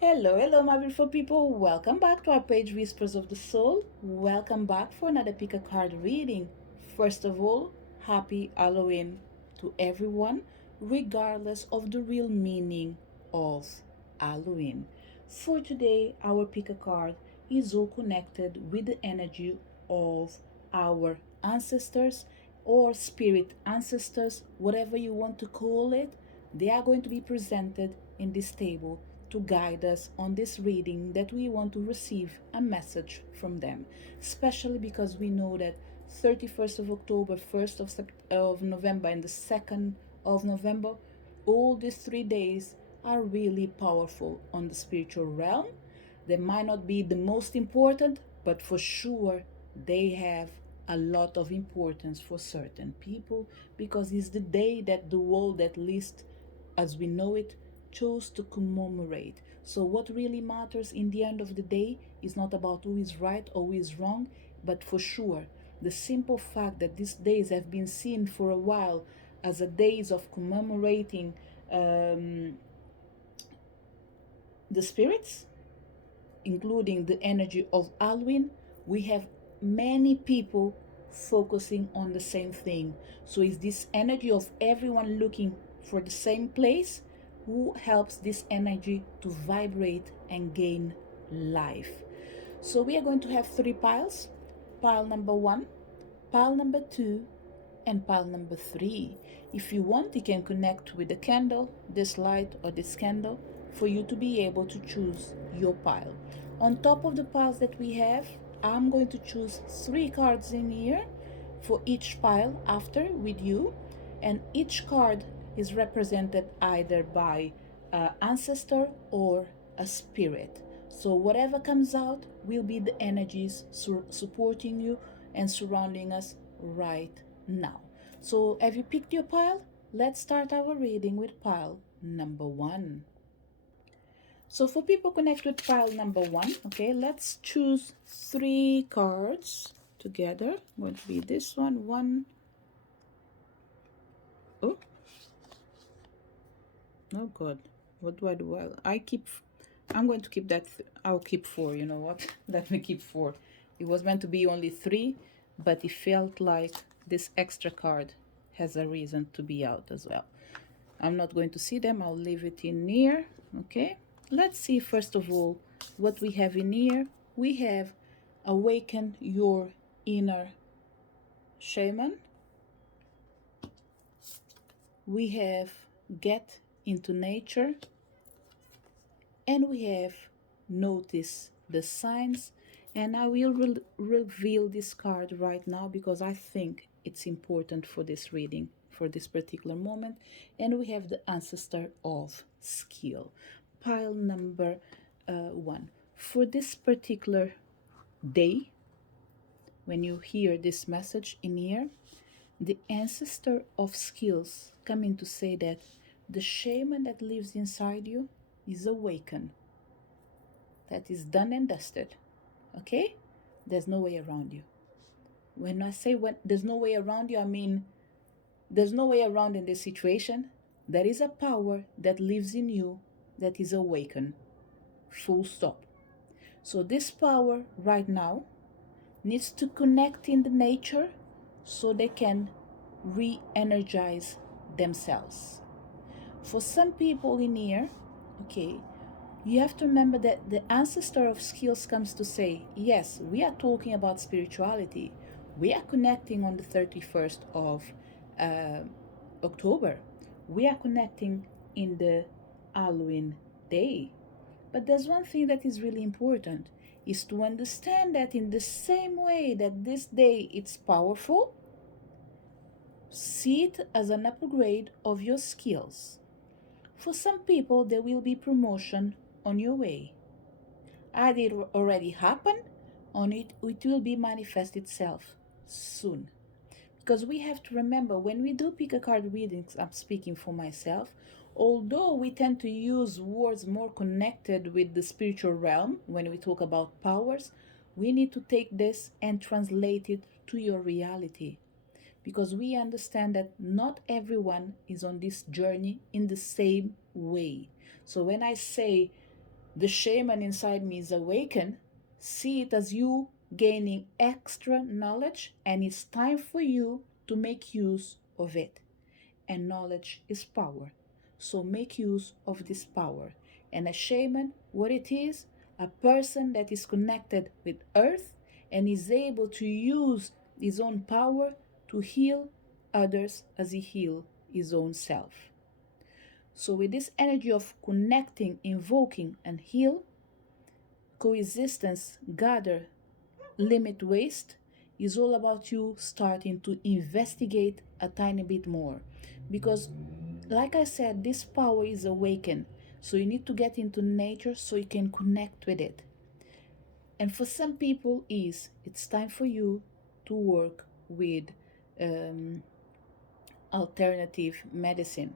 Hello, my beautiful people. Welcome back to our page Whispers of the Soul. Welcome back for another pick a card reading. First of all, happy Halloween to everyone, regardless of the real meaning of Halloween. For today, our pick a card is all connected with the energy of our ancestors or spirit ancestors, whatever you want to call it. They are going to be presented in this table to guide us on this reading that we want to receive a message from them, especially because we know that 31st of October, 1st of November, and the 2nd of November, all these 3 days are really powerful on the spiritual realm. They might not be the most important, but for sure they have a lot of importance for certain people because it's the day that the world, at least as we know it, chose to commemorate. So, what really matters in the end of the day is not about who is right or who is wrong, but for sure, the simple fact that these days have been seen for a while as a days of commemorating um, the spirits, including the energy of Halloween, we have many people focusing on the same thing. So it's this energy of everyone looking for the same place who helps this energy to vibrate and gain life. So we are going to have three piles. Pile number one, pile number two, and pile number three. If you want, you can connect with the candle, this light or this candle, for you to be able to choose your pile. On top of the piles that we have, I'm going to choose three cards in here for each pile after with you, and each card is represented either by an ancestor or a spirit. So whatever comes out will be the energies supporting you and surrounding us right now. So have you picked your pile? Let's start our reading with pile number one. So for people connect with pile number one, okay, let's choose three cards together. Going to be this one, one. Oh, oh God, what do I do? Well, I'm going to keep that. I'll keep four. You know what? Let me keep four. It was meant to be only three, but it felt like this extra card has a reason to be out as well. I'm not going to see them. I'll leave it in here. Okay. Let's see first of all what we have in here. We have awaken your inner shaman. We have get into nature. And we have notice the signs. And I will reveal this card right now because I think it's important for this reading, for this particular moment. And we have the ancestor of skill, pile number one. For this particular day, when you hear this message in here, the ancestor of skills come in to say that the shaman that lives inside you is awakened. That is done and dusted. Okay? There's no way around you. When I say when there's no way around you, I mean there's no way around in this situation. There is a power that lives in you that is awakened. Full stop. So this power right now needs to connect in the nature so they can re-energize themselves. For some people in here, okay, you have to remember that the ancestor of skills comes to say, yes, we are talking about spirituality. We are connecting on the 31st of October. We are connecting in the Halloween day. But there's one thing that is really important is to understand that in the same way that this day it's powerful, see it as an upgrade of your skills. For some people, there will be promotion on your way. Either it already happened or it will be manifest itself soon. Because we have to remember when we do pick a card readings, I'm speaking for myself, although we tend to use words more connected with the spiritual realm when we talk about powers, we need to take this and translate it to your reality. Because we understand that not everyone is on this journey in the same way. So when I say The shaman inside me is awakened. See it as you gaining extra knowledge, and it's time for you to make use of it. And knowledge is power. So make use of this power. And a shaman, what it is, a person that is connected with earth and is able to use his own power to heal others as he heals his own self. So with this energy of connecting, invoking, and heal, coexistence, gather, limit waste, is all about you starting to investigate a tiny bit more. Because, like I said, this power is awakened. So you need to get into nature so you can connect with it. And for some people, it's time for you to work with um, alternative medicine.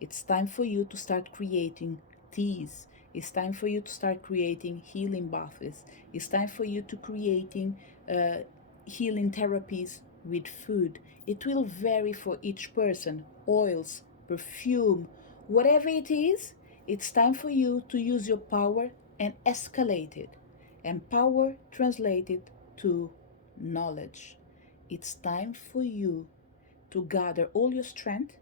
It's time for you to start creating teas. It's time for you to start creating healing baths. It's time for you to creating uh, healing therapies with food. It will vary for each person. Oils, perfume, whatever it is, it's time for you to use your power and escalate it. And power translated to knowledge. It's time for you to gather all your strength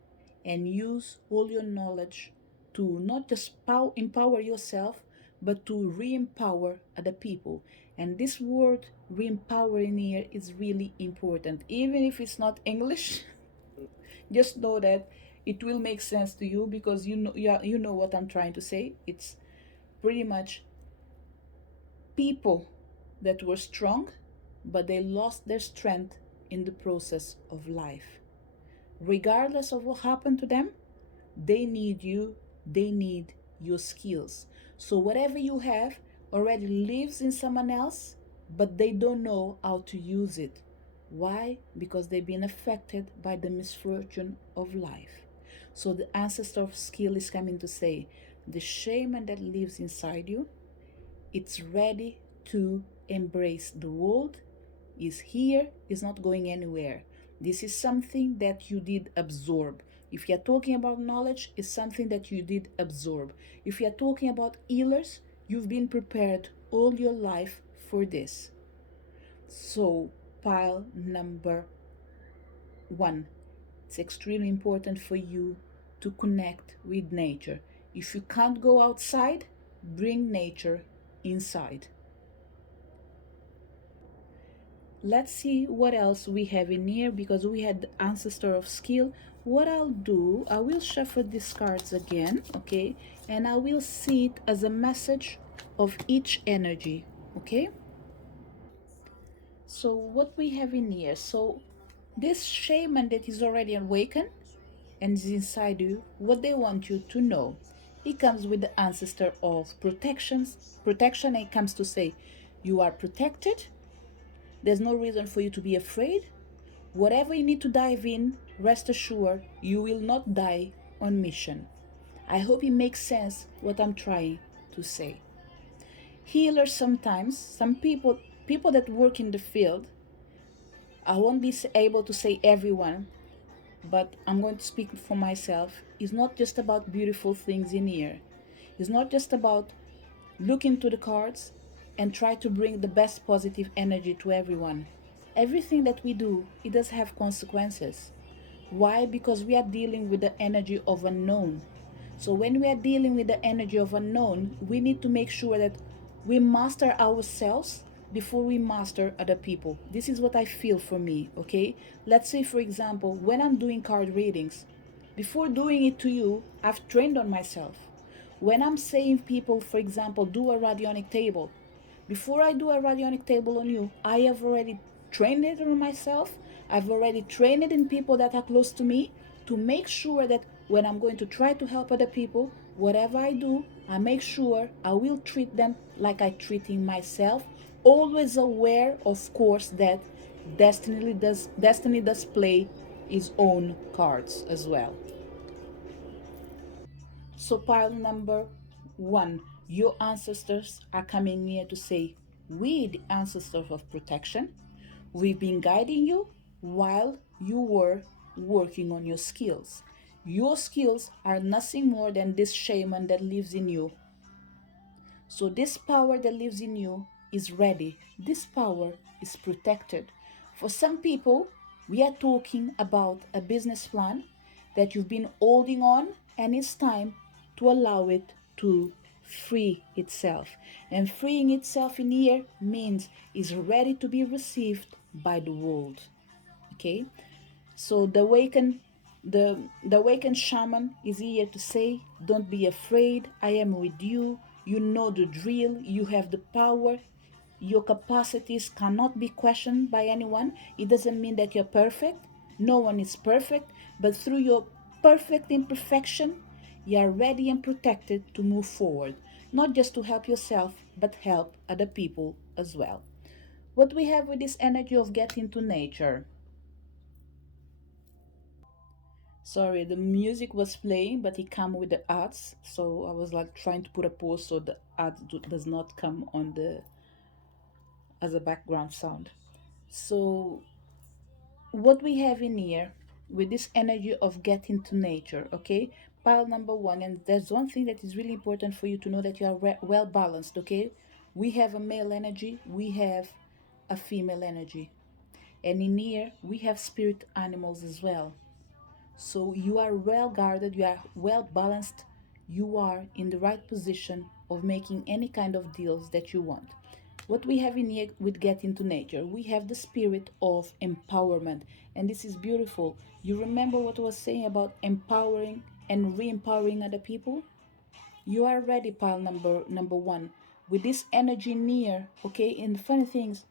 and use all your knowledge to not just empower yourself, but to re-empower other people. And this word re-empowering here is really important. Even if it's not English, just know that it will make sense to you because you know what I'm trying to say. It's pretty much people that were strong, but they lost their strength in the process of life. Regardless of what happened to them, they need you, they need your skills. So whatever you have already lives in someone else, but they don't know how to use it. Why? Because they've been affected by the misfortune of life. So the ancestor of skill is coming to say, the shaman that lives inside you, it's ready to embrace the world, is here, is not going anywhere. This is something that you did absorb. If you're talking about knowledge, it's something that you did absorb. If you're talking about healers, you've been prepared all your life for this. So, pile number one, it's extremely important for you to connect with nature. If you can't go outside, bring nature inside. Let's see what else we have in here because we had the ancestor of skill. What I'll do, I will shuffle these cards again, okay, and I will see it as a message of each energy, okay. So what we have in here, so this shaman that is already awakened and is inside you, what they want you to know, it comes with the ancestor of protection. It comes to say you are protected. There's no reason for you to be afraid. Whatever you need to dive in, rest assured you will not die on mission. I hope it makes sense what I'm trying to say. Healers sometimes, some people that work in the field, I won't be able to say everyone, but I'm going to speak for myself. It's not just about beautiful things in here. It's not just about look into the cards and try to bring the best positive energy to everyone. Everything that we do, it does have consequences. Why? Because we are dealing with the energy of unknown. So when we are dealing with the energy of unknown, we need to make sure that we master ourselves before we master other people. This is what I feel for me, okay? Let's say, for example, when I'm doing card readings, before doing it to you, I've trained on myself. When I'm saying people, for example, do a radionic table, before I do a radionic table on you, I have already trained it on myself. I've already trained it in people that are close to me to make sure that when I'm going to try to help other people, whatever I do, I make sure I will treat them like I'm treating myself. Always aware, of course, that destiny does play its own cards as well. So, pile number one, your ancestors are coming here to say, we, the ancestors of protection, we've been guiding you while you were working on your skills. Your skills are nothing more than this shaman that lives in you. So this power that lives in you is ready. This power is protected. For some people, we are talking about a business plan that you've been holding on, and it's time to allow it to free itself. And freeing itself in here means is ready to be received by the world. Okay? So the awakened shaman is here to say, don't be afraid, I am with you. You know the drill, you have the power. Your capacities cannot be questioned by anyone. It doesn't mean that you're perfect. No one is perfect, but through your perfect imperfection, you are ready and protected to move forward, not just to help yourself, but help other people as well. What we have with this energy of getting to nature. Sorry, the music was playing, but it came with the ads, so I was like trying to put a pause so the does not come on the as a background sound. So what we have in here with this energy of getting to nature, okay? Pile number one, and there's one thing that is really important for you to know, that you are well balanced, okay? We have a male energy, we have a female energy, and in here we have spirit animals as well. So you are well guarded, you are well balanced, you are in the right position of making any kind of deals that you want. What we have in here with Get Into Nature, we have the spirit of empowerment, and this is beautiful. You remember what I was saying about empowering and re-empowering other people? You are ready, pile number one, with this energy near, okay? And the funny things,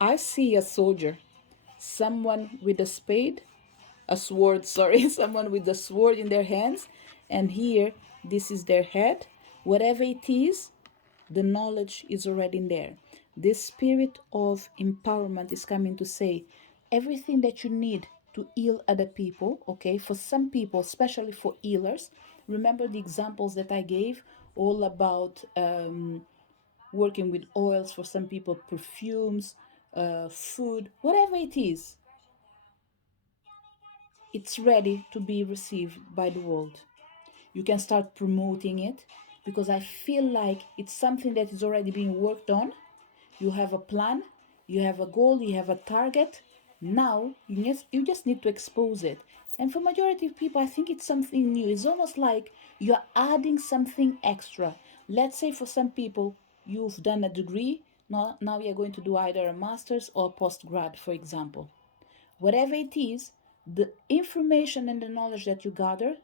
I see a soldier, someone with a spade, a sword, sorry, someone with a sword in their hands, and here this is their head. Whatever it is, the knowledge is already in there. This spirit of empowerment is coming to say everything that you need to heal other people, okay? For some people, especially for healers, remember the examples that I gave, all about working with oils, for some people, perfumes, food, whatever it is, it's ready to be received by the world. You can start promoting it, because I feel like it's something that is already being worked on. You have a plan, you have a goal, you have a target. Now you just need to expose it. And for majority of people, I think it's something new. It's almost like you're adding something extra. Let's say for some people, you've done a degree. Now you're going to do either a master's or postgrad, for example. Whatever it is, the information and the knowledge that you gather,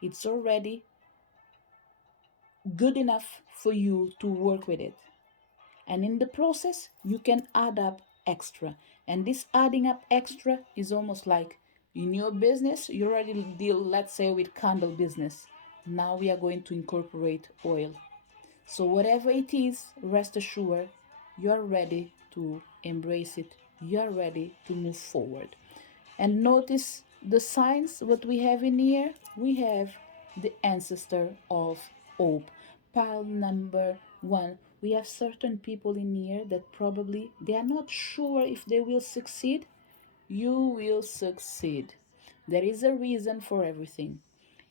it's already good enough for you to work with it. And in the process, you can add up extra. And this adding up extra is almost like in your business, you already deal, let's say, with candle business. Now we are going to incorporate oil. So whatever it is, rest assured, you're ready to embrace it. You're ready to move forward. And notice the signs, what we have in here. We have the ancestor of hope. Pile number one. We have certain people in here that probably they are not sure if they will succeed. You will succeed. There is a reason for everything.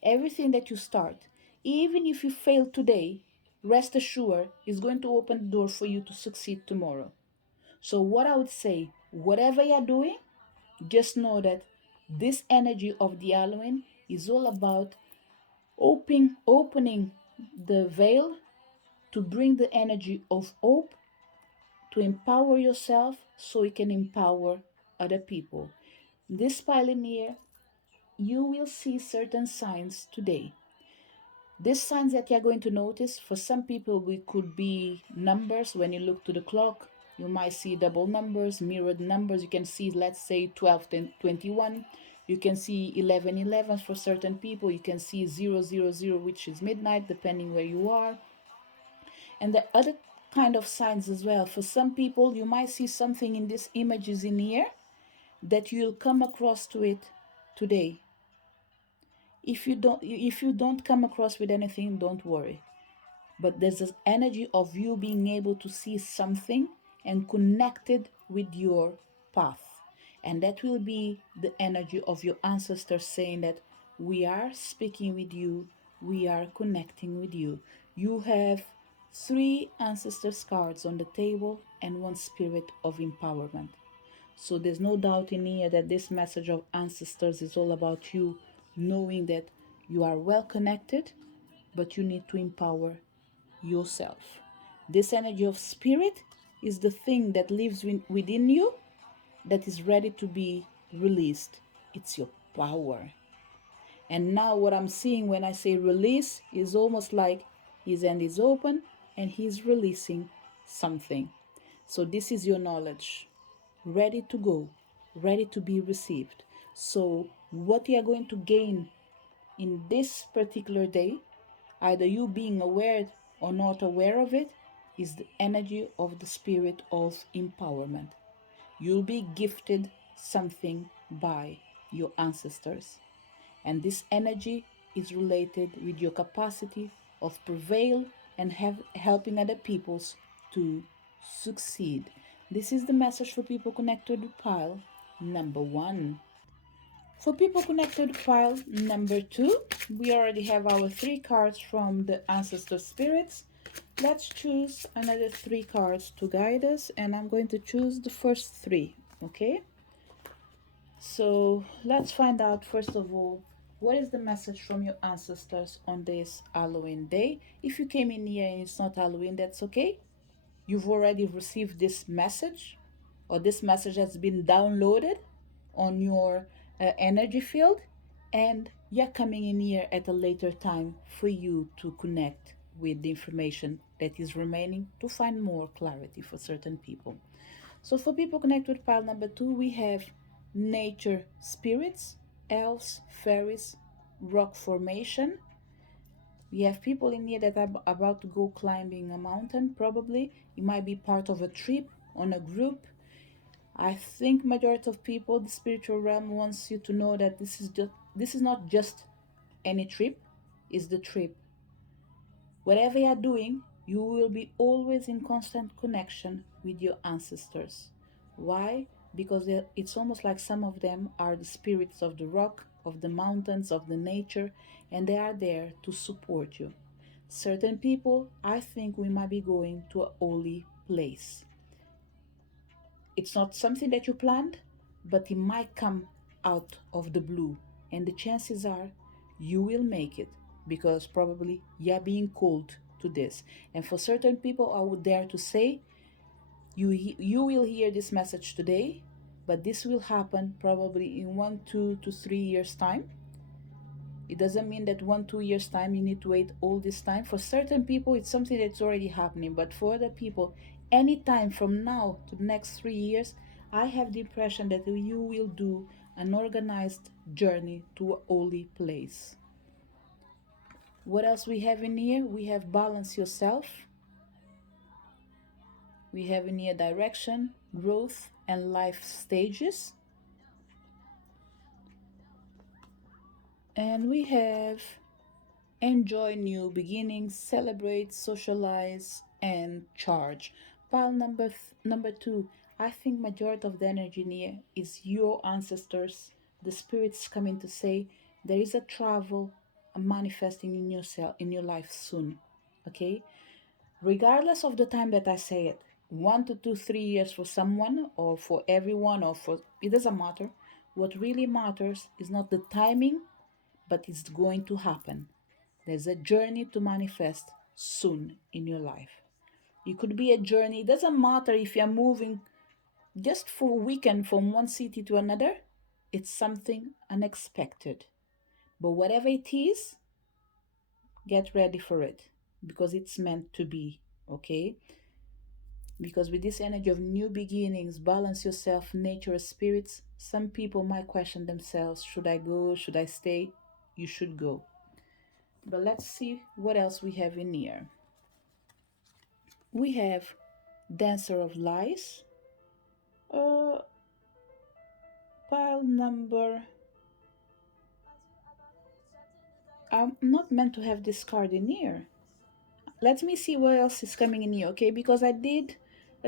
Everything that you start, even if you fail today, rest assured is going to open the door for you to succeed tomorrow. So what I would say, whatever you're doing, just know that this energy of the Halloween is all about opening the veil to bring the energy of hope, to empower yourself so you can empower other people. This pioneer, you will see certain signs today. These signs that you're going to notice, for some people, we could be numbers. When you look to the clock, you might see double numbers, mirrored numbers. You can see, let's say, 12, 10, 21. You can see 11, 11 for certain people. You can see 000, which is midnight, depending where you are. And the other kind of signs as well. For some people, you might see something in these images in here that you'll come across to it today. If you don't come across with anything, don't worry. But there's this energy of you being able to see something and connected with your path. And that will be the energy of your ancestors saying that we are speaking with you, we are connecting with you. You have 3 ancestors cards on the table, and 1 spirit of empowerment. So there's no doubt in here that this message of ancestors is all about you knowing that you are well connected, but you need to empower yourself. This energy of spirit is the thing that lives within you that is ready to be released. It's your power. And now, what I'm seeing when I say release is almost like his hand is open and he's releasing something. So, this is your knowledge, ready to go, ready to be received. So, what you are going to gain in this particular day, either you being aware or not aware of it, is the energy of the spirit of empowerment. You'll be gifted something by your ancestors. And this energy is related with your capacity of prevail and helping other peoples to succeed. This is the message for people connected with pile number 1. For people connected with pile number 2, we already have our 3 cards from the ancestor spirits. Let's choose another 3 cards to guide us, and I'm going to choose the first 3, okay? So let's find out first of all, what is the message from your ancestors on this Halloween day? If you came in here and it's not Halloween, that's okay. You've already received this message, or this message has been downloaded on your energy field, and you're coming in here at a later time for you to connect with the information that is remaining to find more clarity for certain people. So for people connected with pile number 2, we have nature spirits, elves, fairies, rock formation. We have people in here that are about to go climbing a mountain, probably. It might be part of a trip on a group. I think majority of people, the spiritual realm wants you to know that this is not just any trip, it's the trip. Whatever you are doing, you will be always in constant connection with your ancestors. Why? Because it's almost like some of them are the spirits of the rock, of the mountains, of the nature, and they are there to support you. Certain people, I think we might be going to a holy place. It's not something that you planned, but it might come out of the blue, and the chances are you will make it because probably you're being called to this. And for certain people, I would dare to say you will hear this message today, but this will happen probably in 1 2 to 3 years time. It doesn't mean that 1 2 years time you need to wait all this time. For certain people it's something that's already happening, but for other people, any time from now to the next 3 years, I have the impression that you will do an organized journey to a holy place. What else we have in here? We have balance yourself. We have in here direction, growth, and life stages. And we have enjoy new beginnings, celebrate, socialize, and charge. Pile number 2. I think majority of the energy in here is your ancestors, the spirits coming to say there is a travel manifesting in yourself in your life soon. Okay? Regardless of the time that I say it, 1 to 2 3 years for someone or for everyone or for it doesn't matter. What really matters is not the timing, but it's going to happen. There's a journey to manifest soon in your life. It could be a journey. It doesn't matter if you're moving just for a weekend from one city to another. It's something unexpected. But whatever it is, get ready for it because it's meant to be, okay? Because with this energy of new beginnings, balance yourself, nature, spirits, some people might question themselves, should I go? Should I stay? You should go. But let's see what else we have in here. We have Dancer of Lies, uh, pile number. I'm not meant to have this card in here. Let me see what else is coming in here, okay? Because I did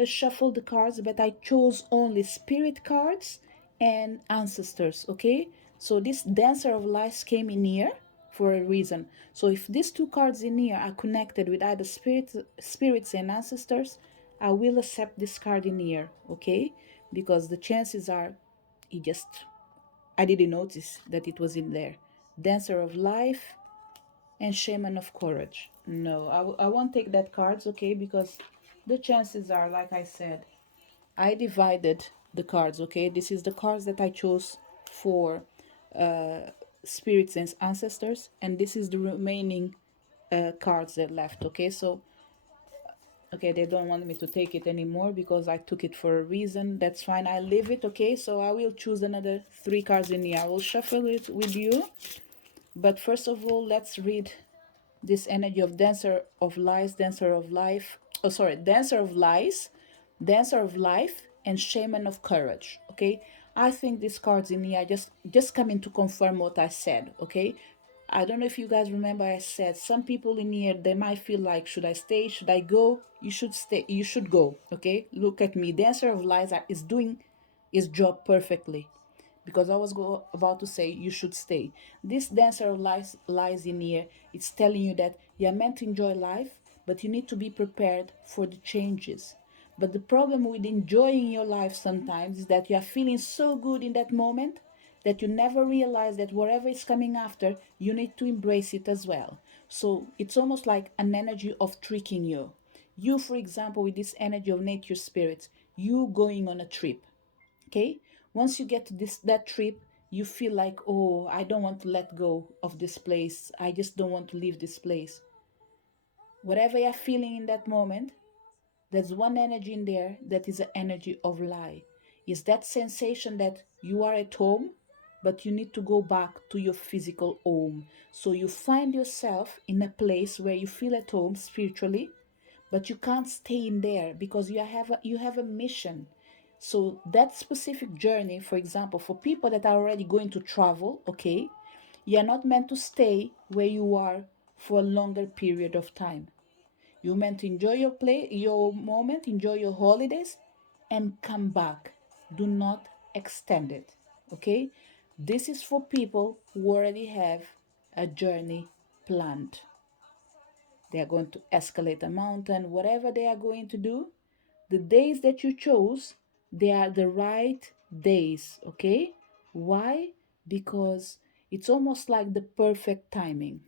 shuffle the cards, but I chose only spirit cards and ancestors, okay? So this Dancer of Lies came in here for a reason. So if these two cards in here are connected with either spirits and ancestors, I will accept this card in here, okay? Because the chances are, it just, I didn't notice that it was in there. Dancer of Life and Shaman of Courage. No, I won't take that cards, okay? Because the chances are, like I said, I divided the cards, okay? This is the cards that I chose for spirits and ancestors, and this is the remaining cards that left, okay? So, okay, they don't want me to take it anymore because I took it for a reason. That's fine, I leave it, okay? So I will choose another 3 cards in here. I will shuffle it with you, but first of all, let's read this energy of Dancer of Lies, Dancer of Life, oh sorry, Dancer of Lies, Dancer of Life, and Shaman of Courage, okay? I think these cards in here just coming to confirm what I said, okay? I don't know if you guys remember I said some people in here, they might feel like, should I stay, should I go? You should stay, you should go, okay? Look at me, Dancer of Lies is doing his job perfectly, because I was about to say you should stay. This Dancer of lies in here. It's telling you that you're meant to enjoy life, but you need to be prepared for the changes. But the problem with enjoying your life sometimes is that you are feeling so good in that moment that you never realize that whatever is coming after, you need to embrace it as well. So it's almost like an energy of tricking you. You, for example, with this energy of nature spirits, you going on a trip, okay? Once you get to that trip, you feel like, oh, I don't want to let go of this place, I just don't want to leave this place. Whatever you're feeling in that moment, there's one energy in there that is an energy of lie. Is that sensation that you are at home, but you need to go back to your physical home. So you find yourself in a place where you feel at home spiritually, but you can't stay in there because you have a mission. So that specific journey, for example, for people that are already going to travel, okay, you are not meant to stay where you are for a longer period of time. You're meant to enjoy your moment, enjoy your holidays, and come back. Do not extend it, okay? This is for people who already have a journey planned. They are going to escalate a mountain, whatever they are going to do. The days that you chose, they are the right days, okay? Why? Because it's almost like the perfect timing.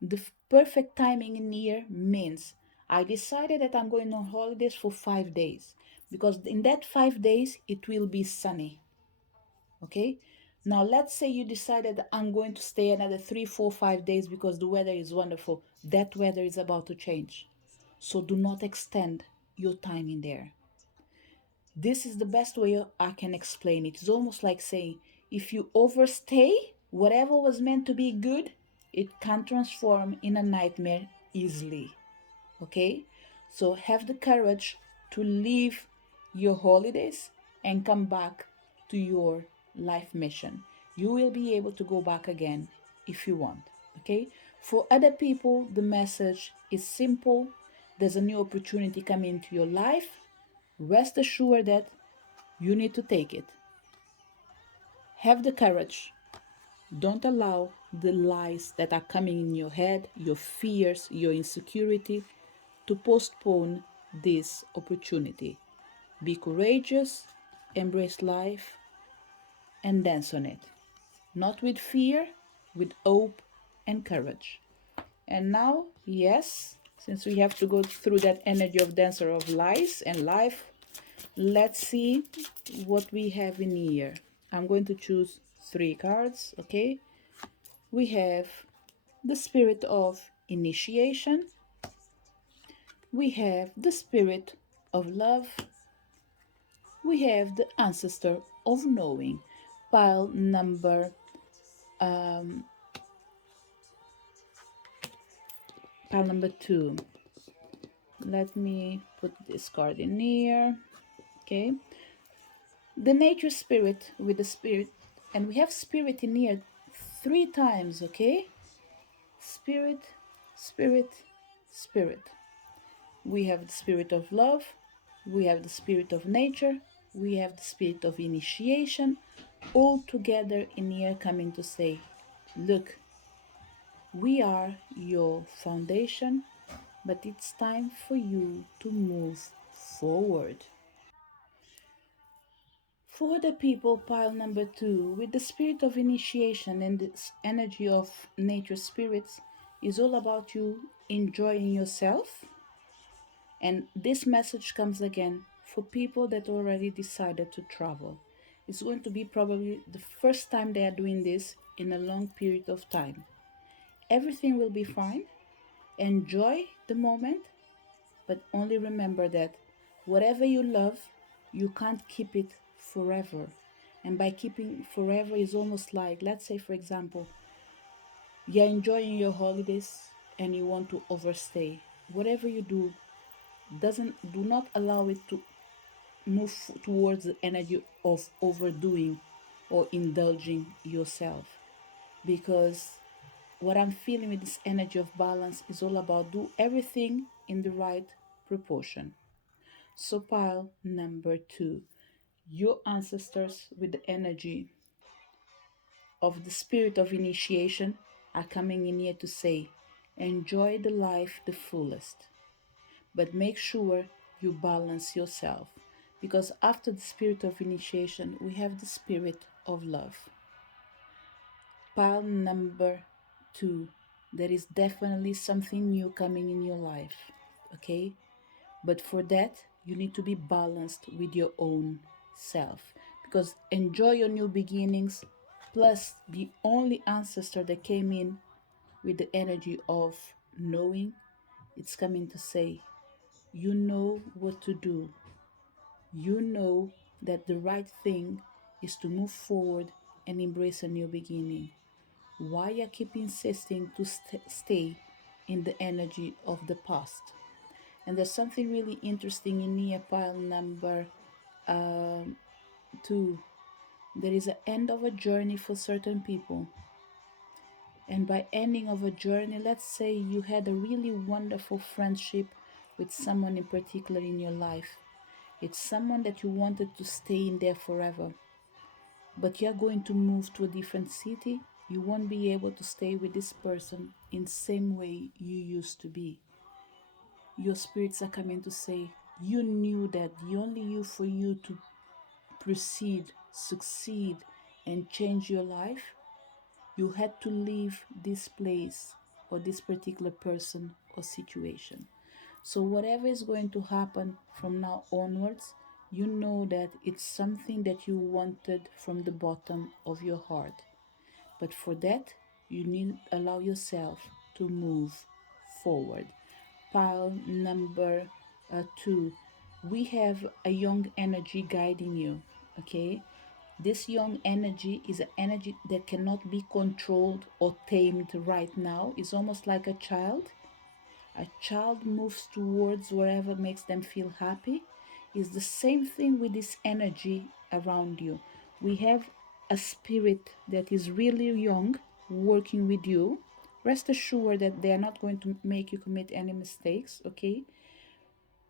The perfect timing in here means I decided that I'm going on holidays for 5 days, because in that 5 days it will be sunny, okay? Now let's say you decided I'm going to stay another 3, 4, 5 days because the weather is wonderful. That weather is about to change, so do not extend your time in there. This is the best way I can explain it. It's almost like saying if you overstay, whatever was meant to be good, it can transform in a nightmare easily. Okay? So have the courage to leave your holidays and come back to your life mission. You will be able to go back again if you want. Okay? For other people, the message is simple. There's a new opportunity coming into your life. Rest assured that you need to take it. Have the courage. Don't allow the lies that are coming in your head, your fears, your insecurity, to postpone this opportunity. Be courageous, embrace life, and dance on it. Not with fear, with hope and courage. And now, yes, since we have to go through that energy of Dancer of Lies and Life, let's see what we have in here. I'm going to choose 3 cards, okay? We have the Spirit of Initiation, we have the Spirit of Love, we have the Ancestor of Knowing, pile um, number 2. Let me put this card in here, okay? The nature spirit with the spirit, and we have spirit in here 3 times, okay? Spirit, spirit, spirit. We have the spirit of love, we have the spirit of nature, we have the spirit of initiation, all together in here coming to say, look, We are your foundation, but it's time for you to move forward. For the people, pile number two, with the spirit of initiation and this energy of nature spirits, is all about you enjoying yourself. And this message comes again for people that already decided to travel. It's going to be probably the first time they are doing this in a long period of time. Everything will be fine. Enjoy the moment, but only remember that whatever you love, you can't keep it forever. And by keeping forever is almost like, let's say, for example, you're enjoying your holidays and you want to overstay. Whatever you do not allow it to move towards the energy of overdoing or indulging yourself, because what I'm feeling with this energy of balance is all about do everything in the right proportion. So, pile number two, your ancestors with the energy of the spirit of initiation are coming in here to say, enjoy the life the fullest, but make sure you balance yourself. Because after the spirit of initiation, we have the spirit of love. Pile number two, there is definitely something new coming in your life, okay? But for that, you need to be balanced with your own self. Because enjoy your new beginnings, plus the only ancestor that came in with the energy of knowing, it's coming to say, you know what to do. You know that the right thing is to move forward and embrace a new beginning. Why you keep insisting to stay in the energy of the past? And there's something really interesting in near pile number um, two. There is an end of a journey for certain people. And by ending of a journey, let's say you had a really wonderful friendship with someone in particular in your life. It's someone that you wanted to stay in there forever. But you're going to move to a different city. You won't be able to stay with this person in the same way you used to be. Your spirits are coming to say, you knew that the only you for you to proceed, succeed, and change your life, you had to leave this place or this particular person or situation. So, whatever is going to happen from now onwards, you know that it's something that you wanted from the bottom of your heart. But for that, you need to allow yourself to move forward. Pile number two, we have a young energy guiding you. Okay, this young energy is an energy that cannot be controlled or tamed right now. It's almost like a child. A child moves towards wherever makes them feel happy. It's the same thing with this energy around you. We have a spirit that is really young working with you. Rest assured that they are not going to make you commit any mistakes, okay?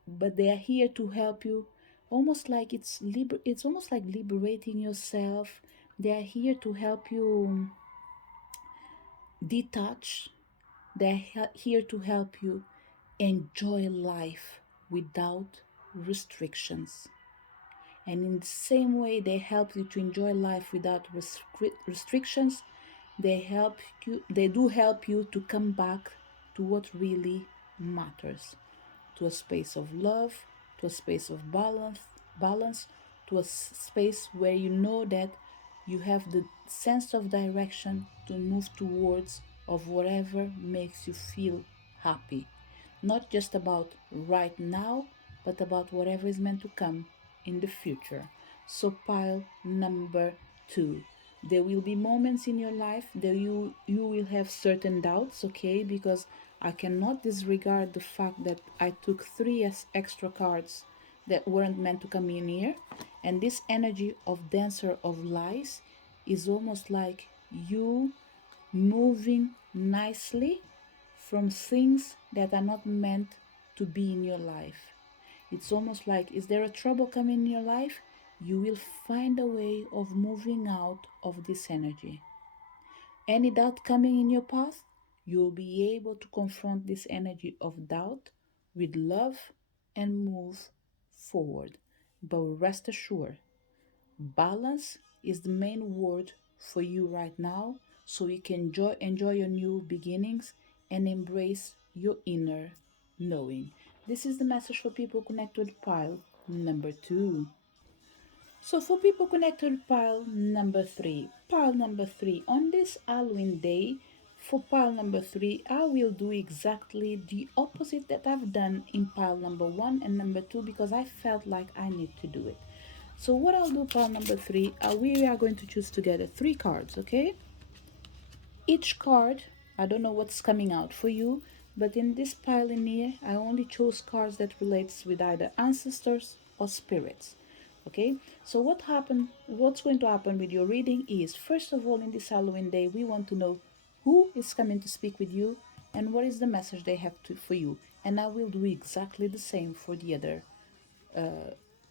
But they are here to help you, almost like it's almost like liberating yourself. They are here to help you detach. They're here to help you enjoy life without restrictions. And in the same way they help you to enjoy life without restrictions, they do help you to come back to what really matters, to a space of love, to a space of balance, to a space where you know that you have the sense of direction to move towards of whatever makes you feel happy. Not just about right now, but about whatever is meant to come in the future. So pile number two. There will be moments in your life that you will have certain doubts, okay? Because I cannot disregard the fact that I took three extra cards that weren't meant to come in here. And this energy of dancer of lies is almost like you moving nicely from things that are not meant to be in your life. It's almost like, is there a trouble coming in your life? You will find a way of moving out of this energy. Any doubt coming in your path? You'll be able to confront this energy of doubt with love and move forward. But rest assured, balance is the main word for you right now, so you can enjoy your new beginnings and embrace your inner knowing. This is the message for people connected with pile number 2. So for people connected with pile number three, on this Halloween day, for pile number 3, I will do exactly the opposite that I've done in pile number 1 and number 2 because I felt like I need to do it. So what I'll do pile number 3, we are going to choose together 3 cards, okay? Each card, I don't know what's coming out for you, but in this pile in here, I only chose cards that relates with either ancestors or spirits. Okay, so what's going to happen with your reading is, first of all, in this Halloween day, we want to know who is coming to speak with you and what is the message they have for you. And I will do exactly the same for the other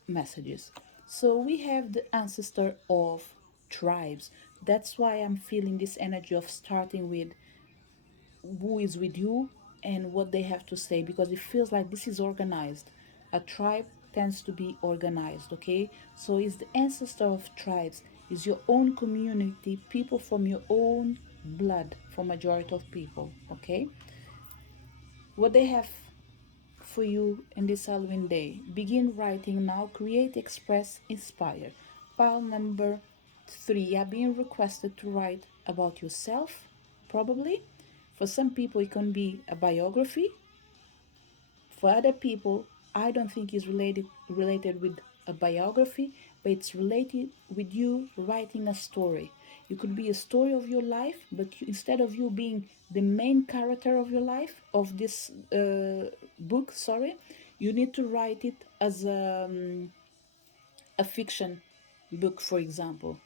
messages. So we have the ancestor of tribes. That's why I'm feeling this energy of starting with who is with you and what they have to say, because it feels like this is organized. A tribe tends to be organized, okay? So it's the ancestor of tribes, is your own community, people from your own blood, for majority of people, okay? What they have for you in this Halloween day. Begin writing now. Create, express, inspire. Pile number 3. You are being requested to write about yourself, probably. For some people, it can be a biography. For other people, I don't think it's related with a biography, but it's related with you writing a story. It could be a story of your life, but instead of you being the main character of your life, of this book, sorry, you need to write it as a fiction book, for example.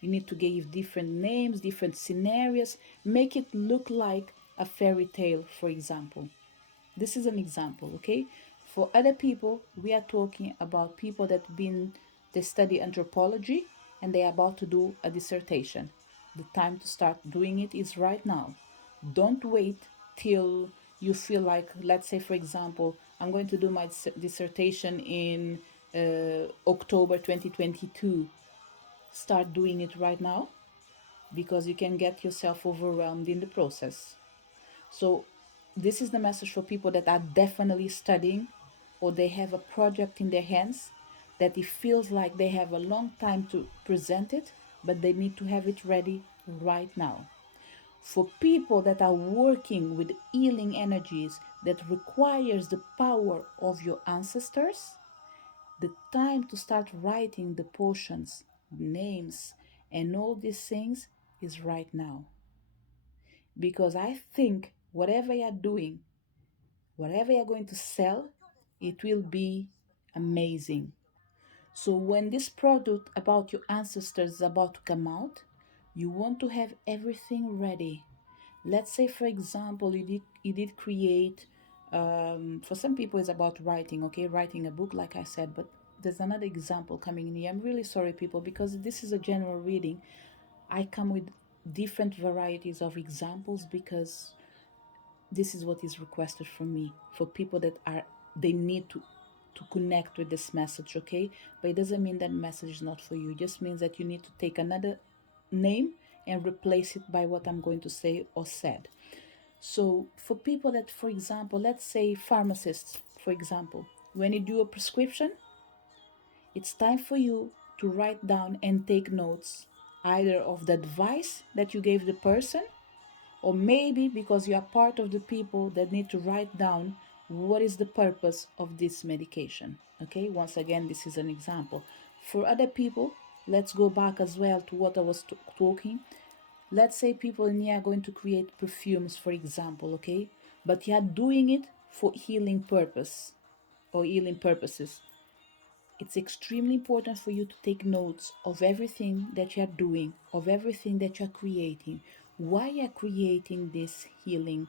You need to give different names, different scenarios, make it look like a fairy tale, for example. This is an example, okay? For other people, we are talking about people that been they study anthropology and they are about to do a dissertation. The time to start doing it is right now. Don't wait till you feel like, let's say, for example, I'm going to do my dissertation in October 2022. Start doing it right now because you can get yourself overwhelmed in the process. So, this is the message for people that are definitely studying or they have a project in their hands that it feels like they have a long time to present it, but they need to have it ready right now. For people that are working with healing energies that requires the power of your ancestors, the time to start writing the potions, names, and all these things is right now. Because I think whatever you're doing, whatever you're going to sell, it will be amazing. So when this product about your ancestors is about to come out, you want to have everything ready. Let's say, for example, you did create. For some people, it's about writing. Okay, writing a book, like I said. But there's another example coming in here. I'm really sorry, people, because this is a general reading. I come with different varieties of examples because this is what is requested from me for people that are they need to connect with this message, okay? But it doesn't mean that message is not for you. It just means that you need to take another name and replace it by what I'm going to say or said. So for people that, for example, let's say pharmacists, for example, when you do a prescription, it's time for you to write down and take notes either of the advice that you gave the person, or maybe because you are part of the people that need to write down what is the purpose of this medication. Okay, once again, this is an example. For other people, let's go back as well to what I was talking. Let's say people in here are going to create perfumes, for example, okay, but you are doing it for healing purpose or healing purposes. It's extremely important for you to take notes of everything that you're doing, of everything that you're creating, why you're creating this healing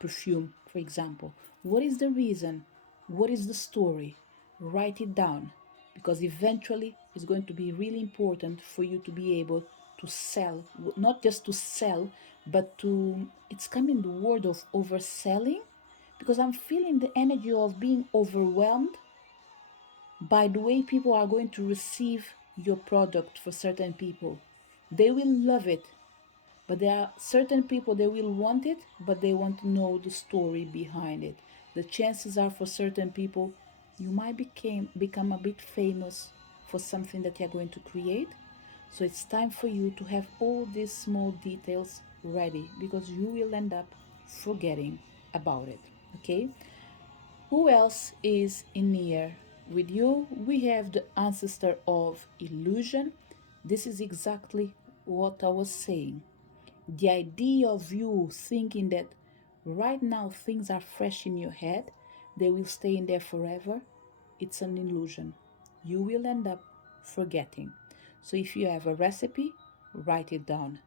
perfume, for example. What is the reason? What is the story? Write it down because eventually it's going to be really important for you to be able to sell, not just to sell, but to it's coming the word of overselling, because I'm feeling the energy of being overwhelmed by the way people are going to receive your product. For certain people, they will love it, but there are certain people, they will want it, but they want to know the story behind it. The chances are, for certain people, you might become a bit famous for something that you're going to create. So it's time for you to have all these small details ready, because you will end up forgetting about it. Okay? Who else is in here with you? We have the Ancestor of Illusion. This is exactly what I was saying. The idea of you thinking that right now things are fresh in your head, they will stay in there forever, it's an illusion. You will end up forgetting. So if you have a recipe, write it down.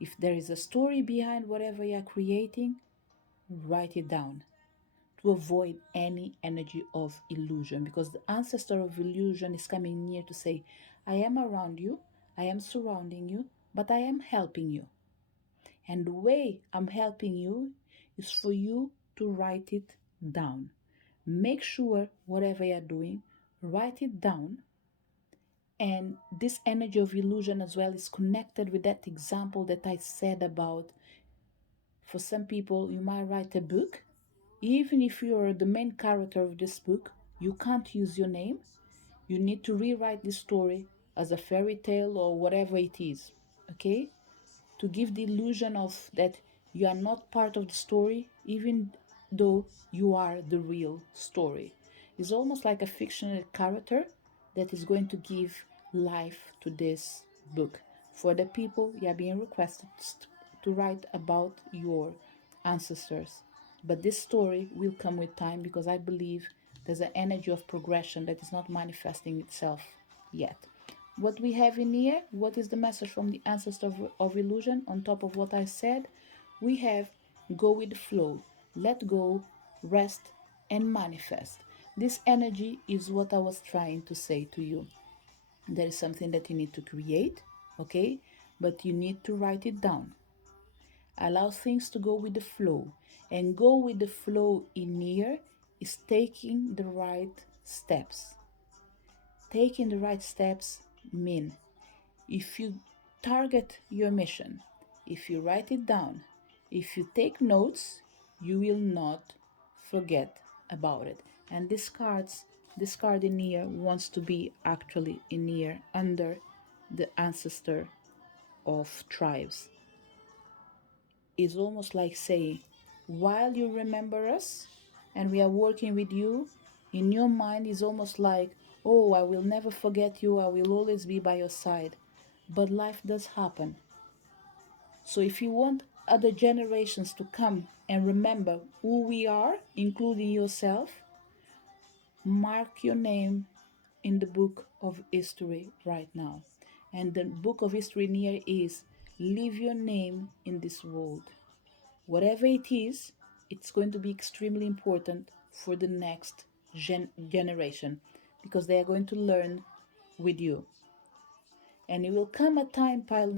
If there is a story behind whatever you're creating, write it down, to avoid any energy of illusion, because the ancestor of illusion is coming near to say, I am around you, I am surrounding you, but I am helping you. And the way I'm helping you is for you to write it down. Make sure whatever you're doing, write it down. And this energy of illusion as well is connected with that example that I said about, for some people, you might write a book. Even if you are the main character of this book, you can't use your name. You need to rewrite the story as a fairy tale or whatever it is. Okay? To give the illusion of that you are not part of the story, even though you are the real story. It's almost like a fictional character that is going to give life to this book. For the people, you are being requested to write about your ancestors. But this story will come with time, because I believe there's an energy of progression that is not manifesting itself yet. What we have in here, what is the message from the ancestor of illusion on top of what I said? We have go with the flow, let go, rest, and manifest. This energy is what I was trying to say to you. There is something that you need to create, okay? But you need to write it down. Allow things to go with the flow. And go with the flow in here is taking the right steps. Taking the right steps mean, if you target your mission, if you write it down, if you take notes, you will not forget about it. And this card in here wants to be actually in here under the ancestor of tribes. Is almost like saying, while you remember us and we are working with you, in your mind is almost like, oh, I will never forget you, I will always be by your side. But life does happen. So if you want other generations to come and remember who we are, including yourself, mark your name in the book of history right now. And the book of history near is, leave your name in this world. Whatever it is, it's going to be extremely important for the next generation, because they are going to learn with you. And it will come a time, pile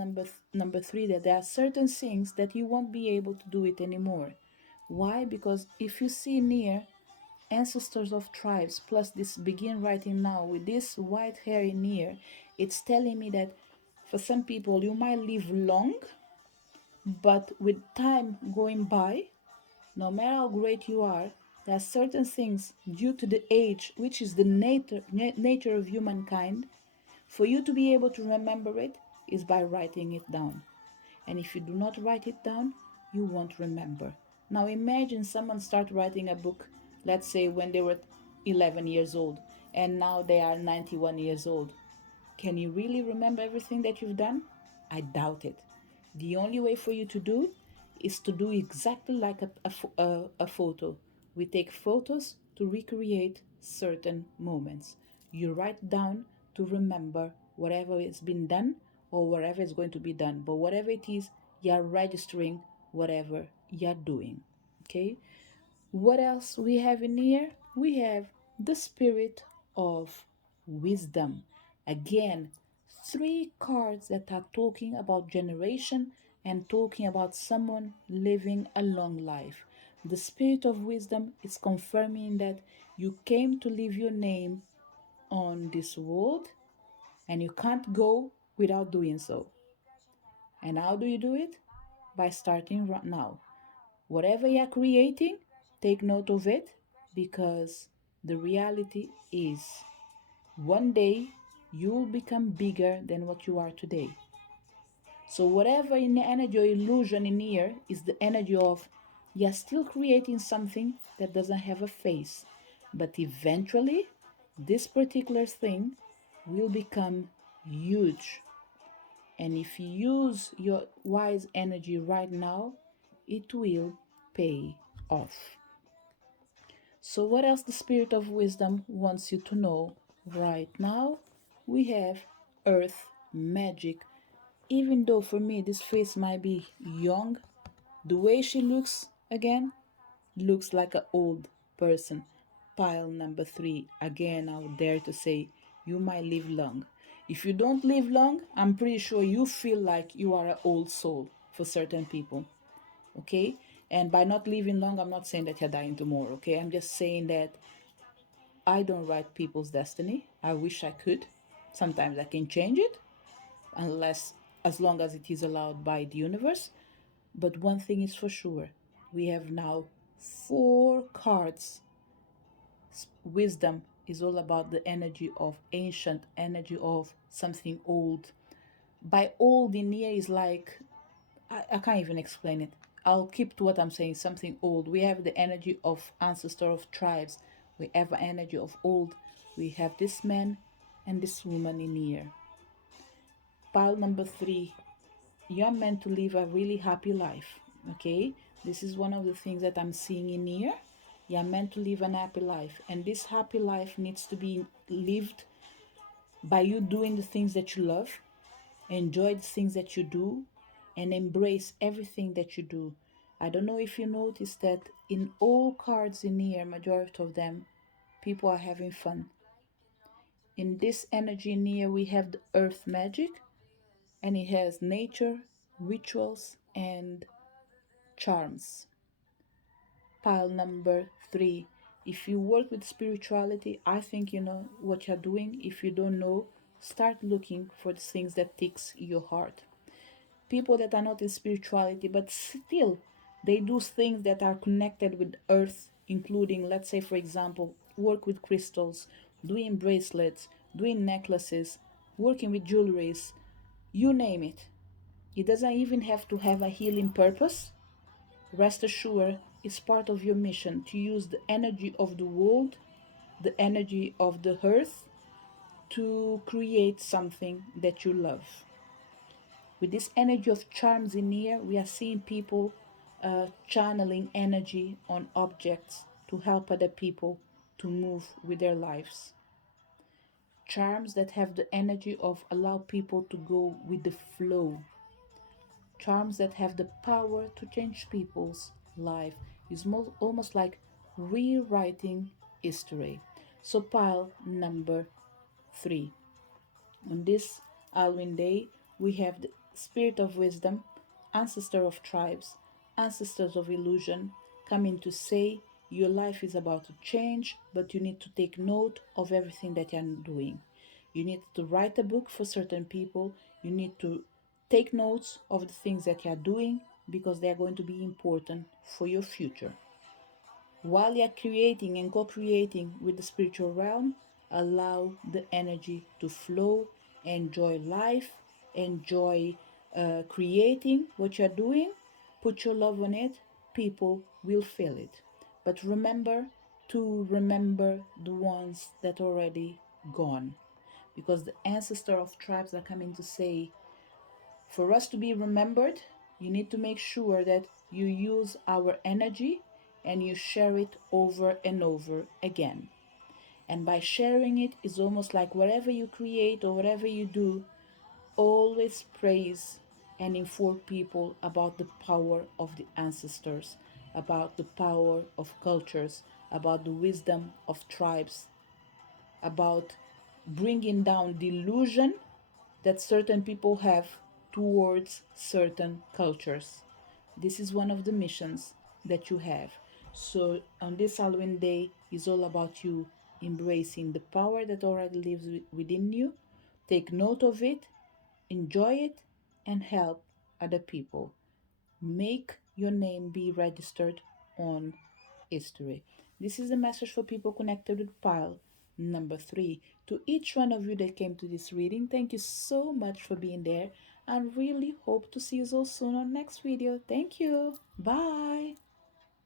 number three, that there are certain things that you won't be able to do it anymore. Why? Because if you see near ancestors of tribes plus this begin writing now with this white hair in here, it's telling me that for some people you might live long, but with time going by, no matter how great you are, there are certain things due to the age, which is the nature of humankind. For you to be able to remember it is by writing it down. And if you do not write it down, you won't remember. Now imagine someone start writing a book, let's say when they were 11 years old, and now they are 91 years old. Can you really remember everything that you've done? I doubt it. The only way for you to do is to do exactly like a photo. We take photos to recreate certain moments. You write down to remember whatever has been done or whatever is going to be done. But whatever it is, you're registering whatever you're doing. Okay? What else we have in here? We have the spirit of wisdom. Again, three cards that are talking about generation and talking about someone living a long life. The spirit of wisdom is confirming that you came to leave your name on this world and you can't go without doing so. And how do you do it? By starting right now. Whatever you're creating, take note of it, because the reality is one day you'll become bigger than what you are today. So, whatever in the energy or illusion in here is the energy of you're still creating something that doesn't have a face. But eventually, this particular thing will become huge. And if you use your wise energy right now, it will pay off. So, what else the Spirit of Wisdom wants you to know right now? We have Earth Magic. Even though for me this face might be young, the way she looks again looks like an old person. Pile number 3. Again, I would dare to say you might live long. If you don't live long, I'm pretty sure you feel like you are an old soul for certain people. Okay? And by not living long, I'm not saying that you're dying tomorrow. Okay? I'm just saying that I don't write people's destiny. I wish I could. Sometimes I can change it, unless as long as it is allowed by the universe. But one thing is for sure, we have now 4 cards. Wisdom is all about the energy of ancient, energy of something old. By old in here is like, I can't even explain it. I'll keep to what I'm saying, something old. We have the energy of ancestor of tribes. We have the energy of old. We have this man and this woman in here. Pile number 3, you're meant to live a really happy life. Okay, this is one of the things that I'm seeing in here. You're meant to live an happy life, and this happy life needs to be lived by you doing the things that you love, enjoy the things that you do, and embrace everything that you do. I don't know if you noticed that in all cards in here, majority of them, people are having fun. In this energy in here, we have the earth magic, and it has nature, rituals, and charms. Pile number 3. If you work with spirituality, I think you know what you're doing. If you don't know, start looking for the things that ticks your heart. People that are not in spirituality, but still they do things that are connected with earth, including, let's say, for example, work with crystals, doing bracelets, doing necklaces, working with jewelries, you name it. It doesn't even have to have a healing purpose. Rest assured, it's part of your mission to use the energy of the world, the energy of the earth, to create something that you love. With this energy of charms in here, we are seeing people channeling energy on objects to help other people to move with their lives. Charms that have the energy of allow people to go with the flow. Charms that have the power to change people's life. Is almost like rewriting history. So pile number 3. On this Halloween day, we have the Spirit of Wisdom, Ancestor of Tribes, Ancestors of Illusion, coming to say your life is about to change, but you need to take note of everything that you're doing. You need to write a book for certain people. You need to take notes of the things that you're doing, because they are going to be important for your future. While you're creating and co creating with the spiritual realm, allow the energy to flow, enjoy life, enjoy creating what you're doing, put your love on it, people will feel it. But remember to remember the ones that are already gone, because the ancestor of tribes are coming to say, for us to be remembered, you need to make sure that you use our energy and you share it over and over again. And by sharing it, is almost like whatever you create or whatever you do, always praise and inform people about the power of the ancestors, about the power of cultures, about the wisdom of tribes, about bringing down the illusion that certain people have towards certain cultures. This is one of the missions that you have. So on this Halloween day is all about you embracing the power that already lives within you. Take note of it, enjoy it, and help other people. Make your name be registered on history. This is a message for people connected with pile number 3. To each one of you that came to this reading, thank you so much for being there, and really hope to see you all soon on next video. Thank you. Bye.